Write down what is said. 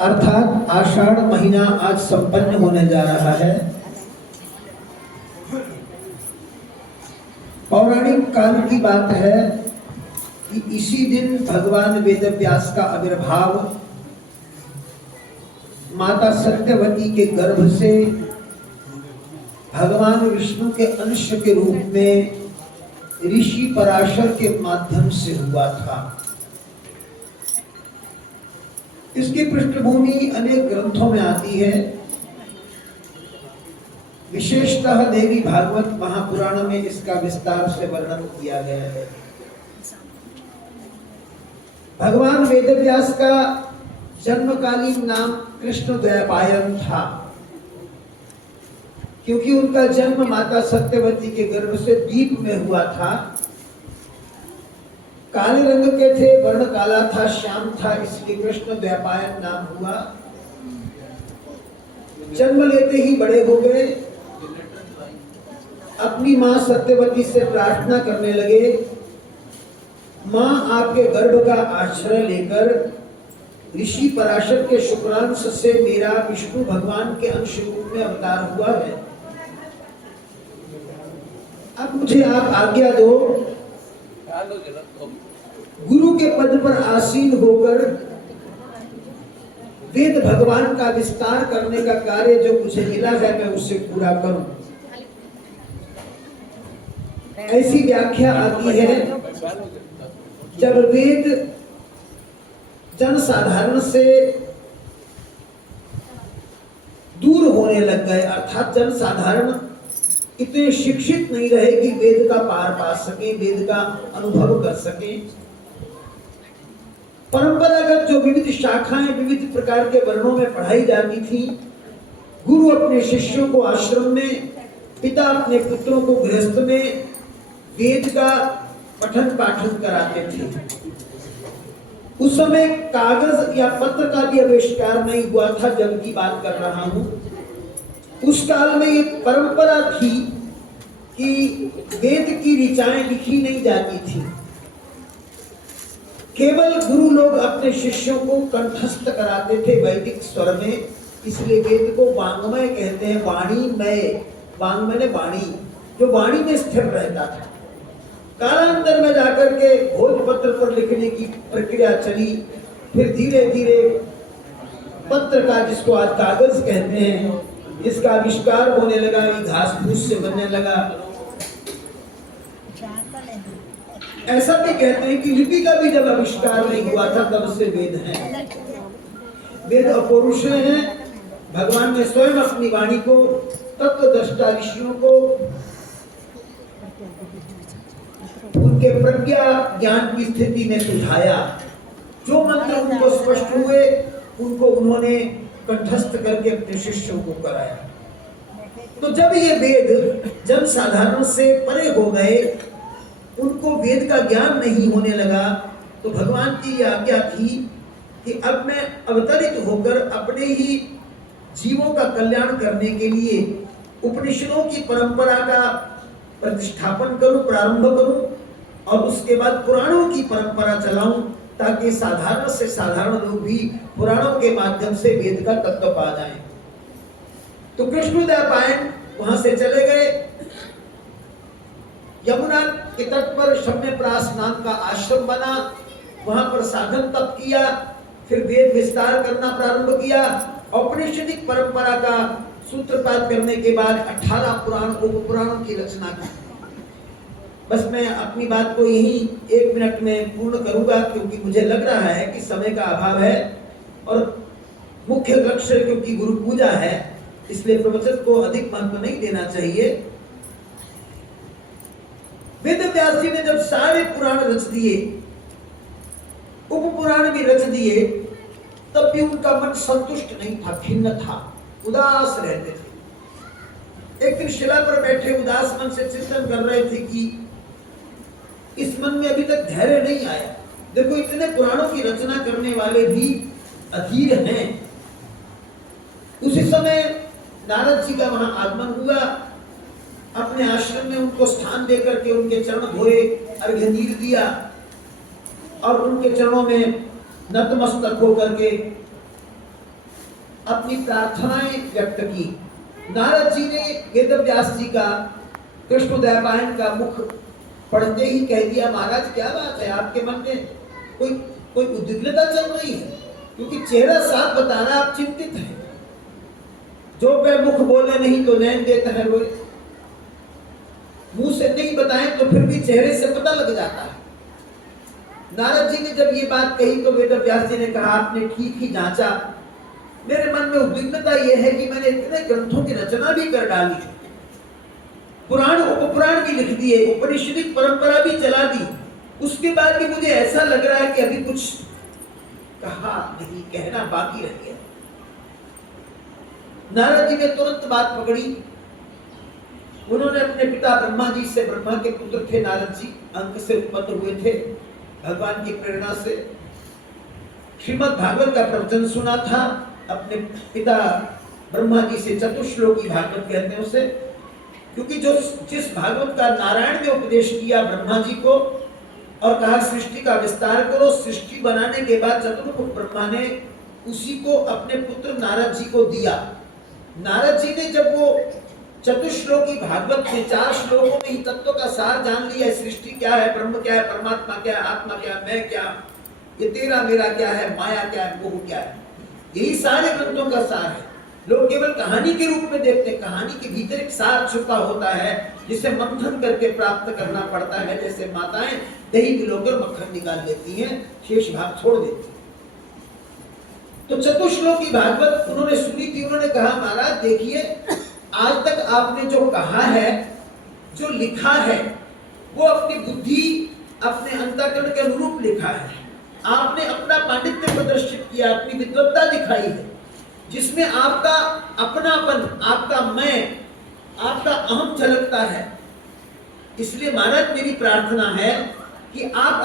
अर्थात आषाढ़ महीना आज संपन्न होने जा रहा है। पौराणिक काल की बात है कि इसी दिन भगवान वेदव्यास का आविर्भाव माता सत्यवती के गर्भ से भगवान विष्णु के अंश के रूप में ऋषि पराशर के माध्यम से हुआ था। इसकी पृष्ठभूमि अनेक ग्रंथों में आती है। विशेषतः देवी भागवत महापुराण में इसका विस्तार से वर्णन किया गया है। भगवान वेदव्यास का जन्मकालीन नाम कृष्णद्वैपायन था, क्योंकि उनका जन्म माता सत्यवती के गर्भ से द्वीप में हुआ था। काले रंग के थे, वर्ण काला था, श्याम था, इसलिए कृष्णद्वैपायन नाम हुआ। जन्म लेते ही बड़े हो गए। अपनी मां सत्यवती से प्रार्थना करने लगे, मां आपके गर्भ का आश्रय लेकर ऋषि पराशर के शुक्रांश से मेरा विष्णु भगवान के अंश रूप में अवतार हुआ है। अब मुझे आप आज्ञा दो, गुरु के पद पर आसीन होकर वेद भगवान का विस्तार करने का कार्य जो मुझे मिला है मैं उसे पूरा करूं। ऐसी व्याख्या आती है जब वेद जन साधारण से दूर होने लग गए, अर्थात जन साधारण इतने शिक्षित नहीं रहे कि वेद का पार पा सके, वेद का अनुभव कर सके। परंपरागत जो विविध शाखाएं विविध प्रकार के वर्णों में पढ़ाई जाती थी, गुरु अपने शिष्यों को आश्रम में, पिता अपने पुत्रों को गृहस्थ में वेद का पठन पाठन कराते थे। उस समय कागज या पत्र का भी आविष्कार नहीं हुआ था, जब की बात कर रहा हूं। उस काल में ये परंपरा थी कि वेद की ऋचाएं लिखी नहीं जाती थी। केवल गुरु लोग अपने शिष्यों को कंठस्थ कराते थे वैदिक स्वर में, इसलिए वेद को वांग्मय कहते हैं। वाणीमय, वांग्मय ने वाणी, जो वाणी में स्थिर रहता था। कालांतर में जाकर के भोजपत्र पर लिखने की प्रक्रिया चली, फिर धीरे धीरे पत्र का, जिसको आज कागज कहते हैं, इसका आविष्कार होने लगा, घास फूस से बनने लगा। ऐसा भी कहते हैं कि लिपि का भी जब आविष्कार नहीं हुआ था तब से वेद हैं। वेद अपौरुष हैं। भगवान ने स्वयं अपनी वाणी को तत्वदृष्टा ऋषियों को उनके प्रज्ञा ज्ञान की स्थिति में सुझाया। जो मंत्र उनको स्पष्ट हुए उनको उन्होंने कंठस्थ करके अपने शिष्यों को कराया। तो जब ये वेद जन साधारण से परे हो गए, उनको वेद का ज्ञान नहीं होने लगा, तो भगवान की यह आज्ञा थी कि अब मैं अवतरित होकर अपने ही जीवों का कल्याण करने के लिए उपनिषदों की परंपरा का प्रतिष्ठापन करूं, प्रारंभ करूं, और उसके बाद पुराणों की परंपरा चलाऊं, ताकि साधारण से साधारण लोग भी पुराणों के माध्यम से वेद का तत्व पा जाएं। तो कृष्णद्वैपायन वहां से चले गए। यमुना के तट पर शम्यप्रास नाम का आश्रम बना, वहां पर साधन तप किया, फिर वेद विस्तार करना प्रारंभ किया। औपनिषदिक परंपरा का सूत्रपात करने के बाद 18 पुराण उपपुराणों की रचना की। बस मैं अपनी बात को यही 1 मिनट में पूर्ण करूंगा, क्योंकि मुझे लग रहा है कि समय का अभाव है और मुख्य लक्ष्य क्योंकि गुरु पूजा है, इसलिए प्रवचन को अधिक महत्व नहीं देना चाहिए। वेदव्यास जी ने जब सारे पुराण रच दिए, उपपुराण भी रच दिए, तब भी उनका मन संतुष्ट नहीं था, खिन्न था, उदास रहते थे। एक दिन शिला पर बैठे उदास मन से चिंतन कर रहे थे कि इस मन में अभी तक धैर्य नहीं आया। देखो, इतने पुराणों की रचना करने वाले भी अधीर हैं। उसी समय नारद जी का वहां आगमन हुआ। अपने आश्रम में उनको स्थान देकर के उनके चरण धोए, अर्घ्य नीर दिया और उनके चरणों में नतमस्तक होकर के अपनी प्रार्थनाएं व्यक्त की। नारद जी ने वेदव्यास जी का कृष्णोदयपायन का मुख पढ़ते ही कह दिया, महाराज क्या बात है, आपके मन में कोई कोई उद्विग्नता चल रही है? क्योंकि चेहरा साफ बता रहा आप चिंतित हैं। जो पे मुख बोले नहीं तो नैन देता है रोए। मुंह से नहीं बताएं तो फिर भी चेहरे से पता लग जाता है। नारद जी ने जब ये बात कही तो वेदव्यास जी ने कहा, आपने ठीक ही जांचा। मेरे मन में उद्विग्नता यह है कि मैंने इतने ग्रंथों की रचना भी कर डाली, पुराण उपपुराण भी लिख दिए, उपनिषदिक परंपरा भी चला दी, उसके बाद भी मुझे ऐसा लग रहा है कि अभी कुछ कहा नहीं, कहना बाकी रह गया। नारद जी ने तुरंत बात पकड़ी। उन्होंने अपने पिता ब्रह्मा जी से, ब्रह्मा के पुत्र थे नारद जी, अंक से उत्पन्न हुए थे, भगवान की प्रेरणा से श्रीमद् भागवत का प्रवचन सुना था। अपने पिता ब्रह्मा जी से चतुश्लोकी भागवत कहते हैं उसे, क्योंकि जो जिस भागवत का नारायण ने उपदेश किया ब्रह्मा जी को और कहा सृष्टि का विस्तार करो, सृष्टि बनाने के बाद चतुर्मुख ब्रह्मा ने उसी को अपने पुत्र नारद जी को दिया। नारद जी ने जब वो चतुश्लोकी भागवत में 4 श्लोकों में ही तत्व का सार जान लिया, सृष्टि क्या है, ब्रह्म क्या है, परमात्मा क्या है, आत्मा क्या है, मैं क्या, ये तेरा मेरा क्या है, माया क्या है, मोह क्या है, यही सारे ग्रंथों का सार है। लोग केवल कहानी के रूप में देखते हैं, कहानी के भीतर एक सार छुपा होता है जिसे मंथन करके प्राप्त करना पड़ता है। जैसे माताएं दही मिलाकर मक्खन निकाल लेती हैं, शेष भाग छोड़ देती हैं। तो चतुश्लोकी भागवत उन्होंने सुनी थी। उन्होंने कहा, महाराज देखिए, आज तक आपने जो कहा है, जो लिखा है, वो अपनी बुद्धि, अपने अंतःकरण के अनुरूप लिखा है। आपने अपना पांडित्य प्रदर्शित किया, अपनी विद्वत्ता दिखाई है, जिसमें आपका अपनापन, आपका मैं, आपका अहम झलकता है। इसलिए महाराज मेरी प्रार्थना है कि आप